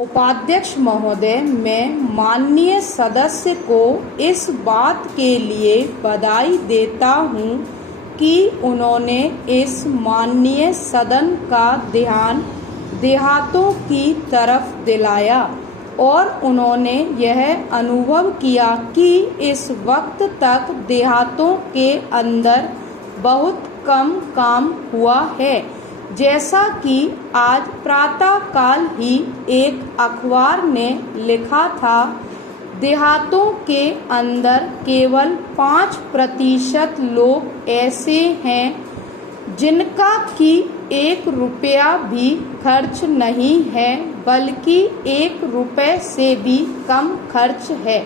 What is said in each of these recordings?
उपाध्यक्ष महोदय, मैं माननीय सदस्य को इस बात के लिए बधाई देता हूं कि उन्होंने इस माननीय सदन का ध्यान देहातों की तरफ दिलाया और उन्होंने यह अनुभव किया कि इस वक्त तक देहातों के अंदर बहुत कम काम हुआ है। जैसा कि आज प्रातः काल ही एक अखबार ने लिखा था, देहातों के अंदर केवल 5% लोग ऐसे हैं जिनका कि 1 रुपया भी खर्च नहीं है, बल्कि 1 रुपये से भी कम खर्च है।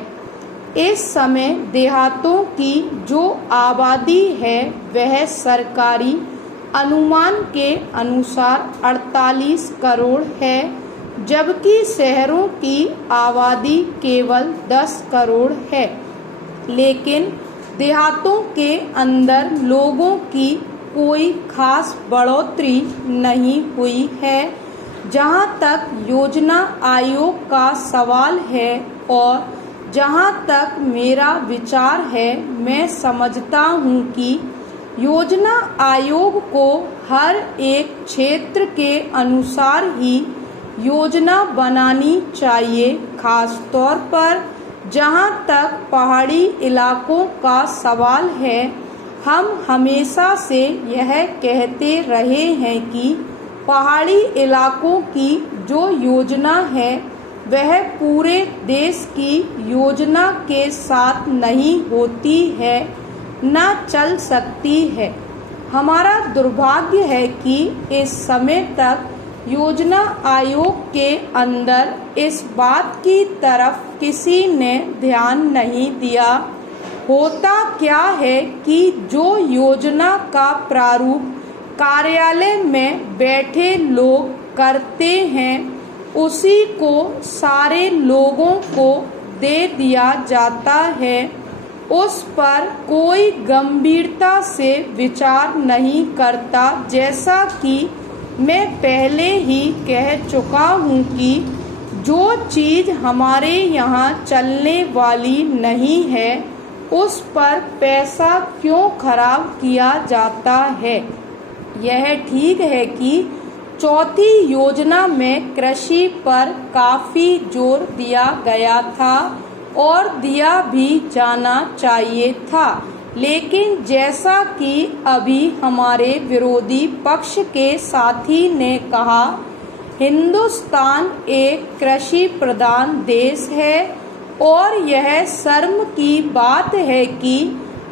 इस समय देहातों की जो आबादी है वह सरकारी अनुमान के अनुसार 48 करोड़ है, जबकि शहरों की आबादी केवल 10 करोड़ है। लेकिन देहातों के अंदर लोगों की कोई खास बढ़ोतरी नहीं हुई है। जहां तक योजना आयोग का सवाल है और जहां तक मेरा विचार है, मैं समझता हूं कि योजना आयोग को हर एक क्षेत्र के अनुसार ही योजना बनानी चाहिए। खास तौर पर जहां तक पहाड़ी इलाकों का सवाल है, हम हमेशा से यह कहते रहे हैं कि पहाड़ी इलाकों की जो योजना है वह पूरे देश की योजना के साथ नहीं होती है, न चल सकती है। हमारा दुर्भाग्य है कि इस समय तक योजना आयोग के अंदर इस बात की तरफ किसी ने ध्यान नहीं दिया। होता क्या है कि जो योजना का प्रारूप कार्यालय में बैठे लोग करते हैं, उसी को सारे लोगों को दे दिया जाता है। उस पर कोई गंभीरता से विचार नहीं करता। जैसा कि मैं पहले ही कह चुका हूँ कि जो चीज़ हमारे यहाँ चलने वाली नहीं है, उस पर पैसा क्यों खराब किया जाता है। यह ठीक है कि चौथी योजना में कृषि पर काफ़ी जोर दिया गया था और दिया भी जाना चाहिए था, लेकिन जैसा कि अभी हमारे विरोधी पक्ष के साथी ने कहा, हिंदुस्तान एक कृषि प्रधान देश है और यह शर्म की बात है कि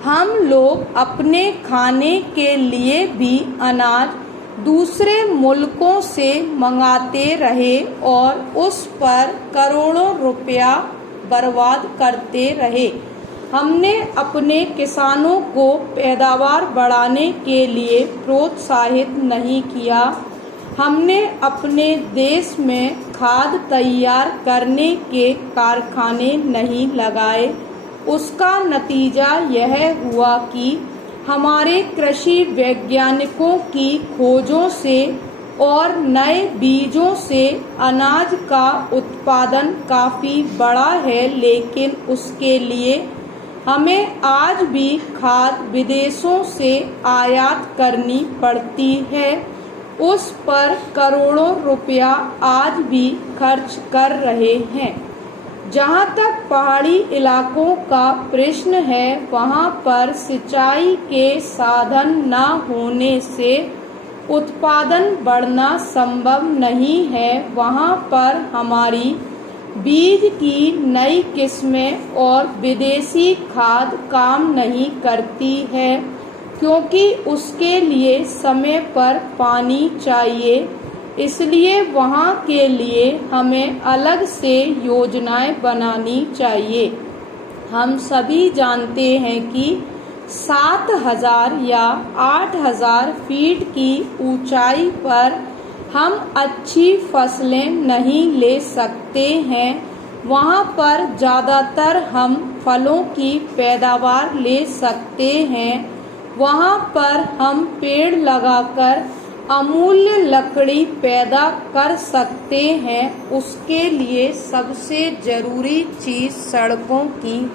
हम लोग अपने खाने के लिए भी अनाज दूसरे मुल्कों से मंगाते रहे और उस पर करोड़ों रुपया बर्बाद करते रहे। हमने अपने किसानों को पैदावार बढ़ाने के लिए प्रोत्साहित नहीं किया। हमने अपने देश में खाद तैयार करने के कारखाने नहीं लगाए। उसका नतीजा यह हुआ कि हमारे कृषि वैज्ञानिकों की खोजों से और नए बीजों से अनाज का उत्पादन काफ़ी बढ़ा है, लेकिन उसके लिए हमें आज भी खाद विदेशों से आयात करनी पड़ती है। उस पर करोड़ों रुपया आज भी खर्च कर रहे हैं। जहाँ तक पहाड़ी इलाकों का प्रश्न है, वहाँ पर सिंचाई के साधन न होने से उत्पादन बढ़ना संभव नहीं है। वहाँ पर हमारी बीज की नई किस्में और विदेशी खाद काम नहीं करती है, क्योंकि उसके लिए समय पर पानी चाहिए। इसलिए वहाँ के लिए हमें अलग से योजनाएं बनानी चाहिए। हम सभी जानते हैं कि 7,000 या 8,000 फीट की ऊंचाई पर हम अच्छी फसलें नहीं ले सकते हैं। वहाँ पर ज़्यादातर हम फलों की पैदावार ले सकते हैं। वहाँ पर हम पेड़ लगाकर अमूल्य लकड़ी पैदा कर सकते हैं, उसके लिए सबसे जरूरी चीज सड़कों की है।